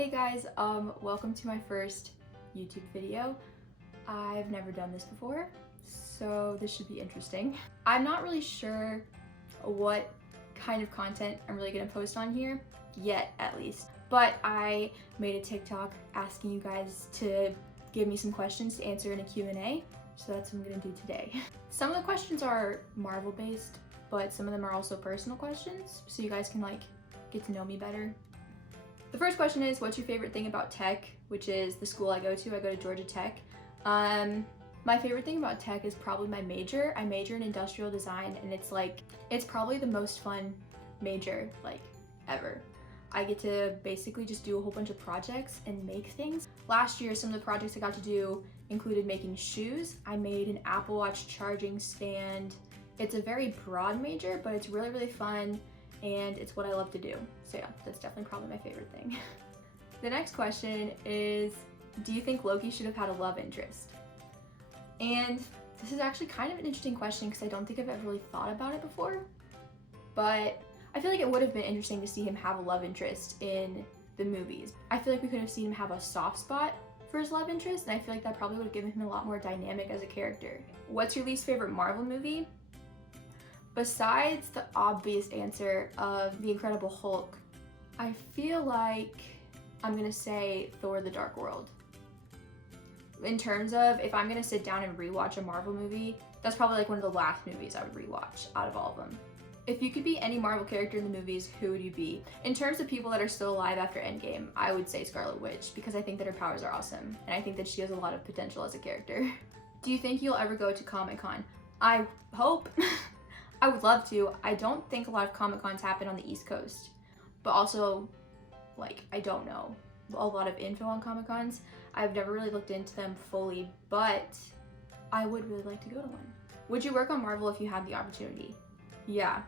Hey guys, welcome to my first YouTube video. I've never done this before, so this should be interesting. I'm not really sure what kind of content I'm really gonna post on here, yet at least. But I made a TikTok asking you guys to give me some questions to answer in a Q&A, so that's what I'm gonna do today. Some of the questions are Marvel based, but some of them are also personal questions, so you guys can get to know me better. The first question is, what's your favorite thing about tech, which is the school I go to. I go to Georgia Tech. My favorite thing about tech is probably my major. I major in industrial design, and it's probably the most fun major ever. I get to basically just do a whole bunch of projects and make things. Last year, some of the projects I got to do included making shoes. I made an Apple Watch charging stand. It's a very broad major, but it's really, really fun, and it's what I love to do. So yeah, that's definitely probably my favorite thing. The next question is, do you think Loki should have had a love interest? And this is actually kind of an interesting question because I don't think I've ever really thought about it before, but I feel like it would have been interesting to see him have a love interest in the movies. I feel like we could have seen him have a soft spot for his love interest, and I feel like that probably would have given him a lot more dynamic as a character. What's your least favorite Marvel movie? Besides the obvious answer of The Incredible Hulk, I feel like I'm gonna say Thor: The Dark World. In terms of if I'm gonna sit down and rewatch a Marvel movie, that's probably one of the last movies I would rewatch out of all of them. If you could be any Marvel character in the movies, who would you be? In terms of people that are still alive after Endgame, I would say Scarlet Witch, because I think that her powers are awesome, and I think that she has a lot of potential as a character. Do you think you'll ever go to Comic-Con? I hope. I would love to. I don't think a lot of Comic-Cons happen on the East Coast, but also, I don't know a lot of info on Comic-Cons. I've never really looked into them fully, but I would really like to go to one. Would you work on Marvel if you had the opportunity? Yeah,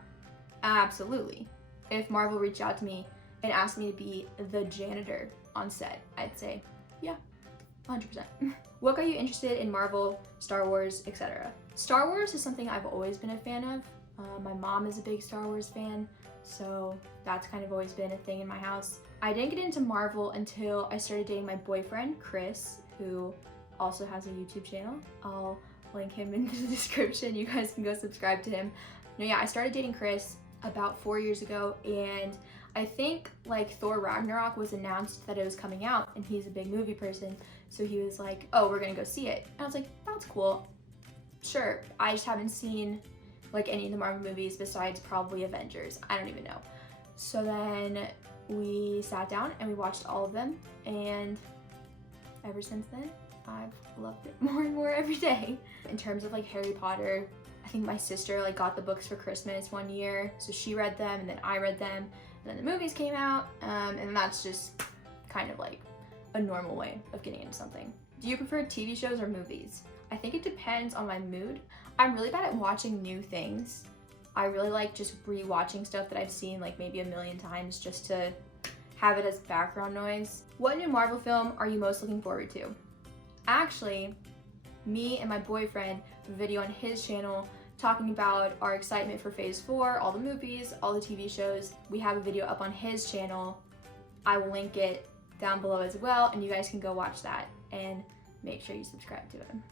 absolutely. If Marvel reached out to me and asked me to be the janitor on set, I'd say, yeah, 100%. What got you interested in Marvel, Star Wars, etc.? Star Wars is something I've always been a fan of. My mom is a big Star Wars fan, so that's kind of always been a thing in my house. I didn't get into Marvel until I started dating my boyfriend, Chris, who also has a YouTube channel. I'll link him in the description. You guys can go subscribe to him. No, yeah, I started dating Chris about 4 years ago, and I think Thor Ragnarok was announced that it was coming out, and he's a big movie person, so he was like, oh, we're gonna go see it. And I was like, that's cool. Sure, I just haven't seen any of the Marvel movies besides probably Avengers. I don't even know. So then we sat down and we watched all of them, and ever since then, I've loved it more and more every day. In terms of Harry Potter, I think my sister got the books for Christmas one year, so she read them and then I read them, and then the movies came out, and that's just kind of a normal way of getting into something. Do you prefer TV shows or movies? I think it depends on my mood. I'm really bad at watching new things. I really like just re-watching stuff that I've seen maybe a million times just to have it as background noise. What new Marvel film are you most looking forward to? Actually, me and my boyfriend have a video on his channel talking about our excitement for Phase 4, all the movies, all the TV shows. We have a video up on his channel. I will link it down below as well, and you guys can go watch that and make sure you subscribe to him.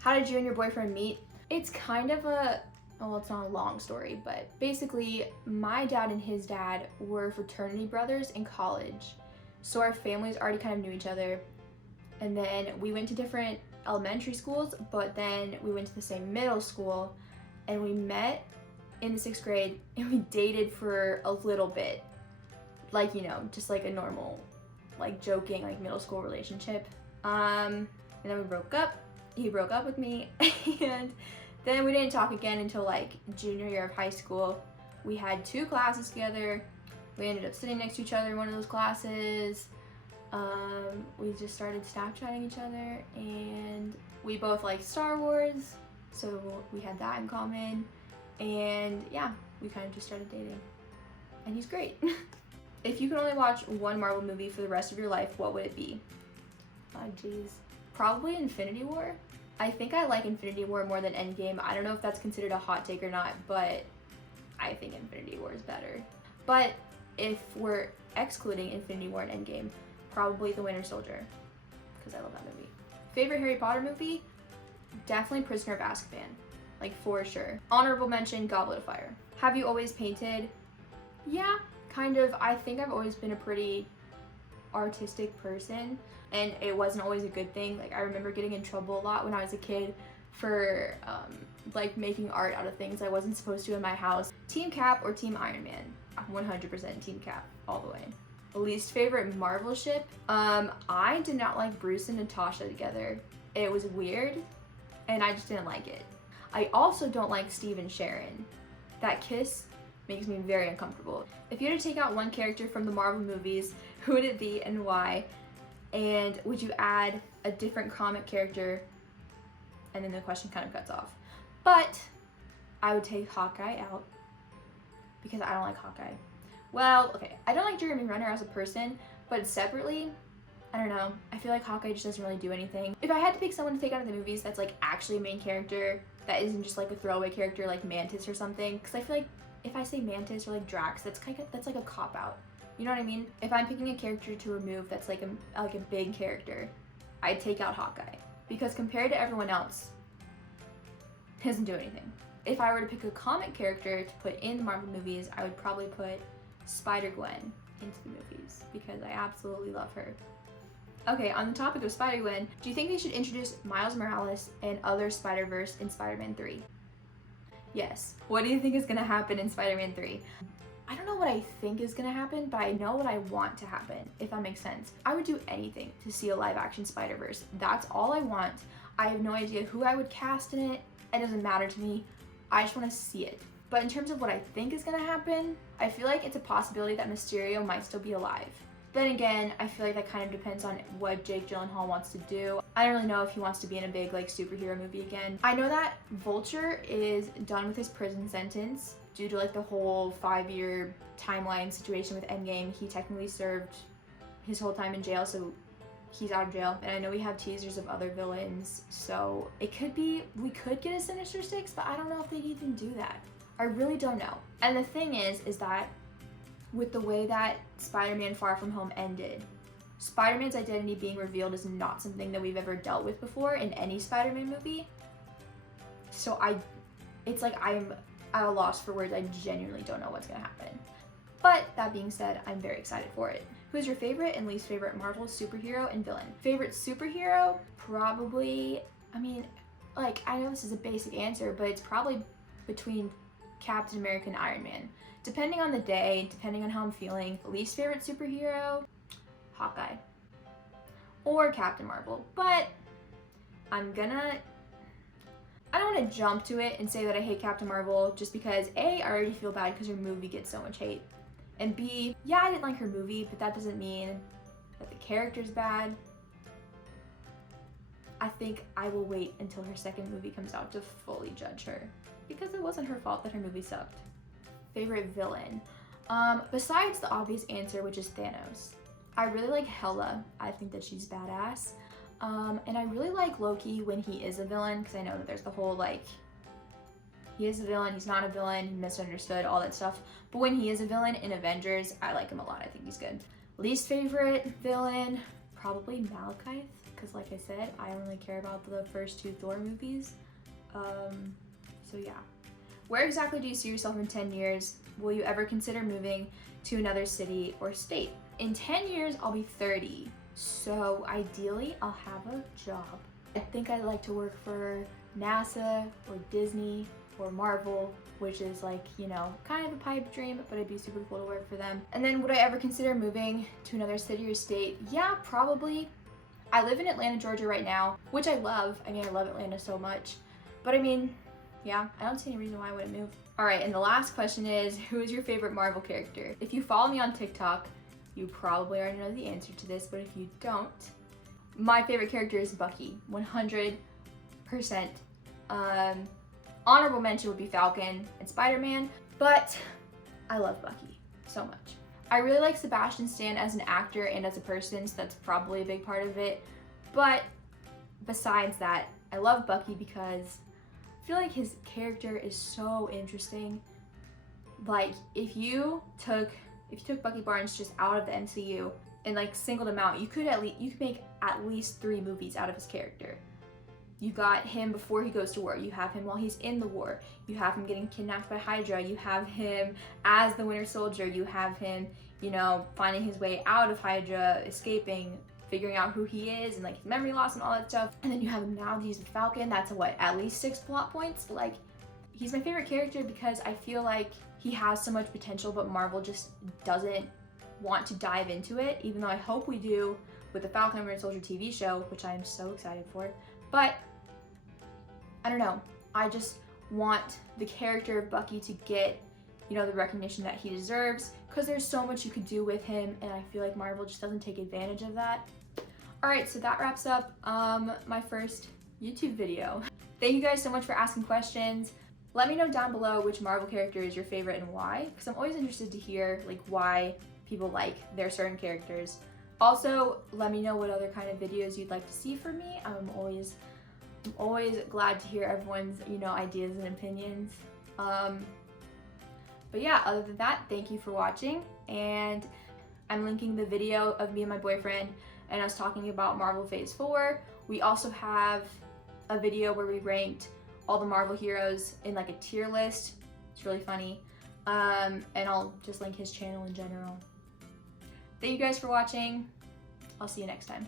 How did you and your boyfriend meet? It's kind of it's not a long story, but basically my dad and his dad were fraternity brothers in college. So our families already kind of knew each other. And then we went to different elementary schools, but then we went to the same middle school, and we met in the 6th grade, and we dated for a little bit. Just a normal, joking, middle school relationship. And then we broke up. He broke up with me, and then we didn't talk again until junior year of high school. We had 2 classes together. We ended up sitting next to each other in one of those classes. We just started Snapchatting each other, and we both like Star Wars, so we had that in common, and yeah, we kind of just started dating, and he's great. If you could only watch one Marvel movie for the rest of your life, what would it be? Oh geez, probably Infinity War. I think I like Infinity War more than Endgame. I don't know if that's considered a hot take or not, but I think Infinity War is better. But if we're excluding Infinity War and Endgame, probably The Winter Soldier, because I love that movie. Favorite Harry Potter movie? Definitely Prisoner of Azkaban, like for sure. Honorable mention, Goblet of Fire. Have you always painted? Yeah, kind of. I think I've always been a pretty artistic person, and it wasn't always a good thing. Like I remember getting in trouble a lot when I was a kid for like making art out of things I wasn't supposed to in my house. Team Cap or Team Iron Man? 100% Team Cap all the way. Least favorite Marvel ship? I did not like Bruce and Natasha together. It was weird and I just didn't like it. I also don't like Steve and Sharon. That kiss makes me very uncomfortable. If you had to take out one character from the Marvel movies, who would it be and why? And would you add a different comic character? And then the question kind of cuts off. But I would take Hawkeye out because I don't like Hawkeye. Well, okay, I don't like Jeremy Renner as a person, but separately, I don't know. I feel like Hawkeye just doesn't really do anything. If I had to pick someone to take out of the movies that's like actually a main character, that isn't just like a throwaway character like Mantis or something, because I feel like if I say Mantis or like Drax, that's like a cop out. You know what I mean? If I'm picking a character to remove that's like a big character, I'd take out Hawkeye because compared to everyone else, he doesn't do anything. If I were to pick a comic character to put in the Marvel movies, I would probably put Spider-Gwen into the movies because I absolutely love her. Okay, on the topic of Spider-Gwen, do you think they should introduce Miles Morales and other Spider-Verse in Spider-Man 3? Yes. What do you think is gonna happen in Spider-Man 3? I don't know what I think is gonna happen, but I know what I want to happen, if that makes sense. I would do anything to see a live-action Spider-Verse. That's all I want. I have no idea who I would cast in it. It doesn't matter to me. I just want to see it. But in terms of what I think is gonna happen, I feel like it's a possibility that Mysterio might still be alive. Then again, I feel like that kind of depends on what Jake Gyllenhaal wants to do. I don't really know if he wants to be in a big like superhero movie again. I know that Vulture is done with his prison sentence due to like the whole 5-year timeline situation with Endgame. He technically served his whole time in jail, so he's out of jail. And I know we have teasers of other villains, so it could be, we could get a Sinister Six, but I don't know if they'd even do that. I really don't know. And the thing is that with the way that Spider-Man Far From Home ended, Spider-Man's identity being revealed is not something that we've ever dealt with before in any Spider-Man movie. So it's like I'm at a loss for words. I genuinely don't know what's gonna happen. But that being said, I'm very excited for it. Who's your favorite and least favorite Marvel superhero and villain? Favorite superhero? Probably, I mean, like, I know this is a basic answer, but it's probably between Captain America and Iron Man. Depending on the day, depending on how I'm feeling, least favorite superhero, Hawkeye. Or Captain Marvel. But I don't want to jump to it and say that I hate Captain Marvel just because A, I already feel bad because her movie gets so much hate. And B, yeah, I didn't like her movie, but that doesn't mean that the character's bad. I think I will wait until her second movie comes out to fully judge her because it wasn't her fault that her movie sucked. Favorite villain? Besides the obvious answer, which is Thanos. I really like Hela. I think that she's badass. And I really like Loki when he is a villain because I know that there's the whole like, he is a villain, he's not a villain, misunderstood, all that stuff. But when he is a villain in Avengers, I like him a lot. I think he's good. Least favorite villain? Probably Malekith, because like I said, I don't really care about the first 2 Thor movies. So yeah. Where exactly do you see yourself in 10 years? Will you ever consider moving to another city or state? In 10 years, I'll be 30. So ideally, I'll have a job. I think I'd like to work for NASA or Disney or Marvel, which is like, you know, kind of a pipe dream, but it'd be super cool to work for them. And then would I ever consider moving to another city or state? Yeah, probably. I live in Atlanta, Georgia right now, which I love. I mean, I love Atlanta so much. But I mean, yeah, I don't see any reason why I wouldn't move. All right, and the last question is, who is your favorite Marvel character? If you follow me on TikTok, you probably already know the answer to this, but if you don't, my favorite character is Bucky, 100%. Honorable mention would be Falcon and Spider-Man, but I love Bucky so much. I really like Sebastian Stan as an actor and as a person, so that's probably a big part of it. But besides that, I love Bucky because I feel like his character is so interesting. Like, if you took Bucky Barnes just out of the MCU, and like singled him out, you could make at least 3 movies out of his character. You got him before he goes to war. You have him while he's in the war. You have him getting kidnapped by Hydra. You have him as the Winter Soldier. You have him, you know, finding his way out of Hydra, escaping, figuring out who he is, and like his memory loss and all that stuff. And then you have him now, he's the Falcon. That's what, at least 6 plot points? Like, he's my favorite character because I feel like he has so much potential, but Marvel just doesn't want to dive into it, even though I hope we do with the Falcon and Winter Soldier TV show, which I am so excited for. But I don't know, I just want the character of Bucky to get, you know, the recognition that he deserves, because there's so much you could do with him, and I feel like Marvel just doesn't take advantage of that. Alright, so that wraps up my first YouTube video. Thank you guys so much for asking questions. Let me know down below which Marvel character is your favorite and why, because I'm always interested to hear like why people like their certain characters. Also, let me know what other kind of videos you'd like to see from me. I'm always glad to hear everyone's, you know, ideas and opinions. But yeah, other than that, thank you for watching, and I'm linking the video of me and my boyfriend and us talking about Marvel Phase 4. We also have a video where we ranked all the Marvel heroes in like a tier list. It's really funny. And I'll just link his channel in general. Thank you guys for watching. I'll see you next time.